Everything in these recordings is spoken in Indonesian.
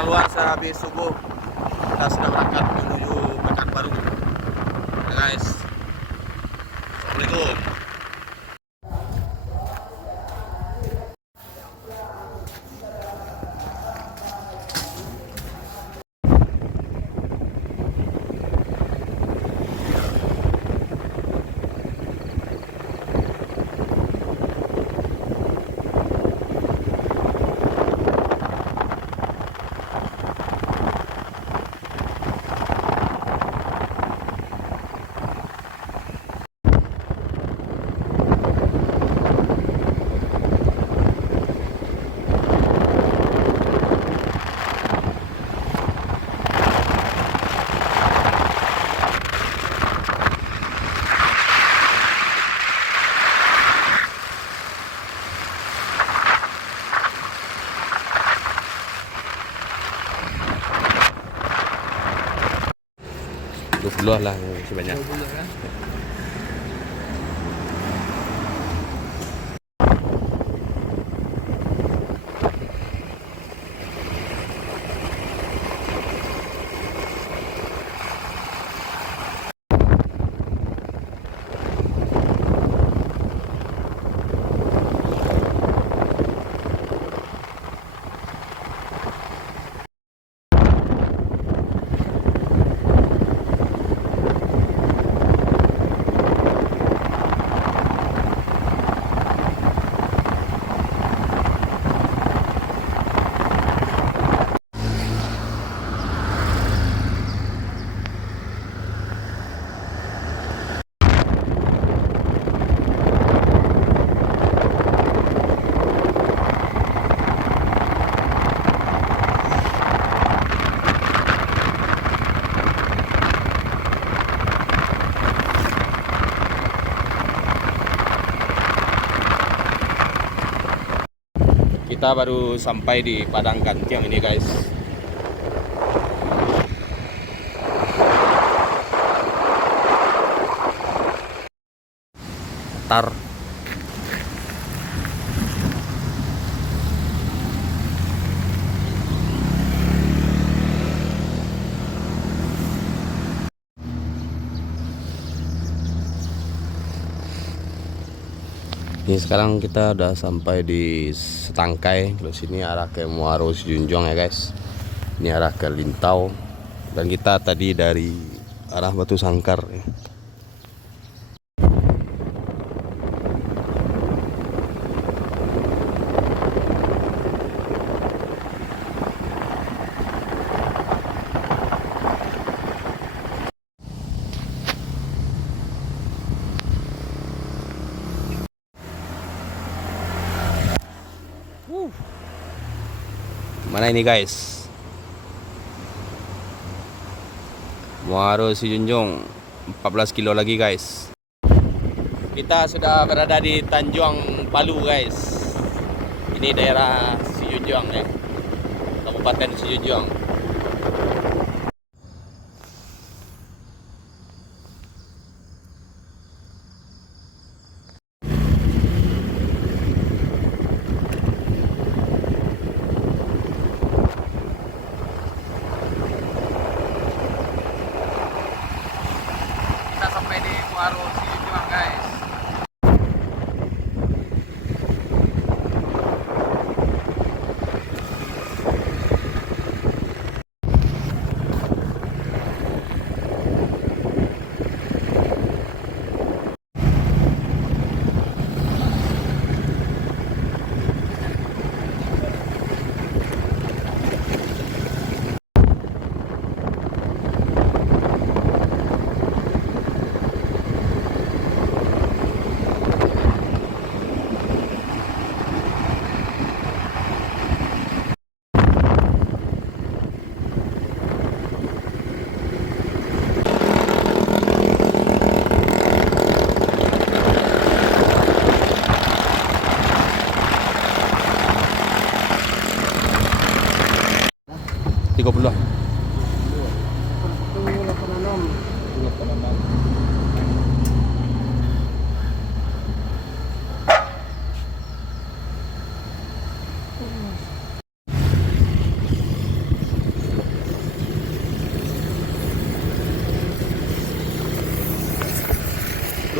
keluar sehabis subuh. Kita sudah berangkat menuju Pekanbaru. Ya guys. Assalamualaikum. Dulu lah masih banyak. Kita baru sampai di Padang Gantiang ini guys. Tar. Ini sekarang kita udah sampai di Setangkai. Terus sini arah ke Muaro Sijunjung ya guys. Ini arah ke Lintau. Dan kita tadi dari arah Batu Sangkar ya. Mana ini guys? Muaro Sijunjung 14 kilo lagi guys. Kita sudah berada di Tanjung Palu guys. Ini daerah Sijunjung ya. Kabupaten Sijunjung. Kita sampai di Muaro Sijunjung guys. $30.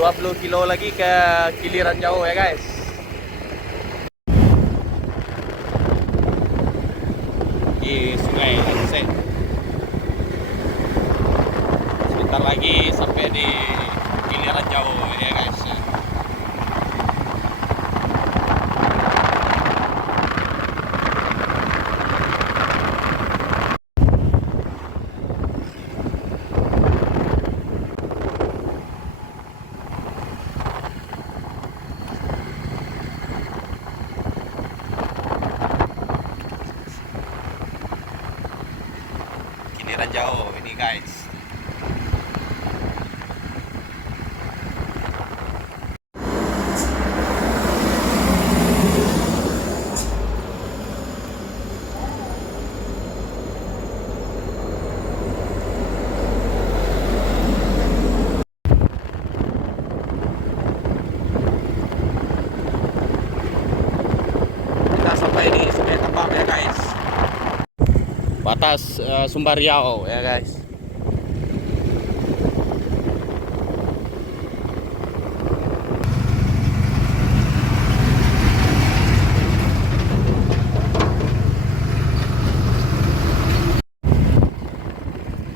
20 kilo lagi ke Kiliran Jauh ya guys. Di Sungai Anse. Sebentar lagi sampai di Kiliran Jauh ya guys. Kiliran Jauh ini guys. Kita sampai di Sungai Tambang ya guys. Batas Sumbar Riau ya guys.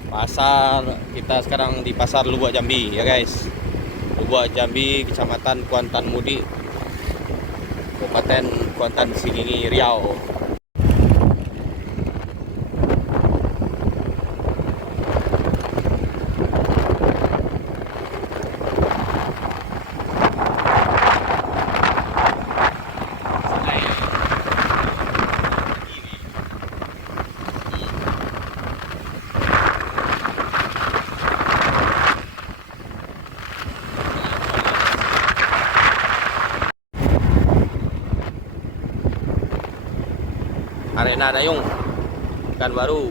Pasar, kita sekarang di Pasar Lubuk Jambi ya guys. Lubuk Jambi, Kecamatan Kuantan Mudi, Kabupaten Kuantan Sengingi, Riau. Arena Dayung Pekanbaru.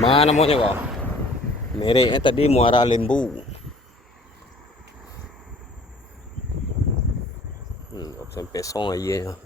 Mana maunya kok? Mereknya tadi Muara Lembu. Sampai song aja.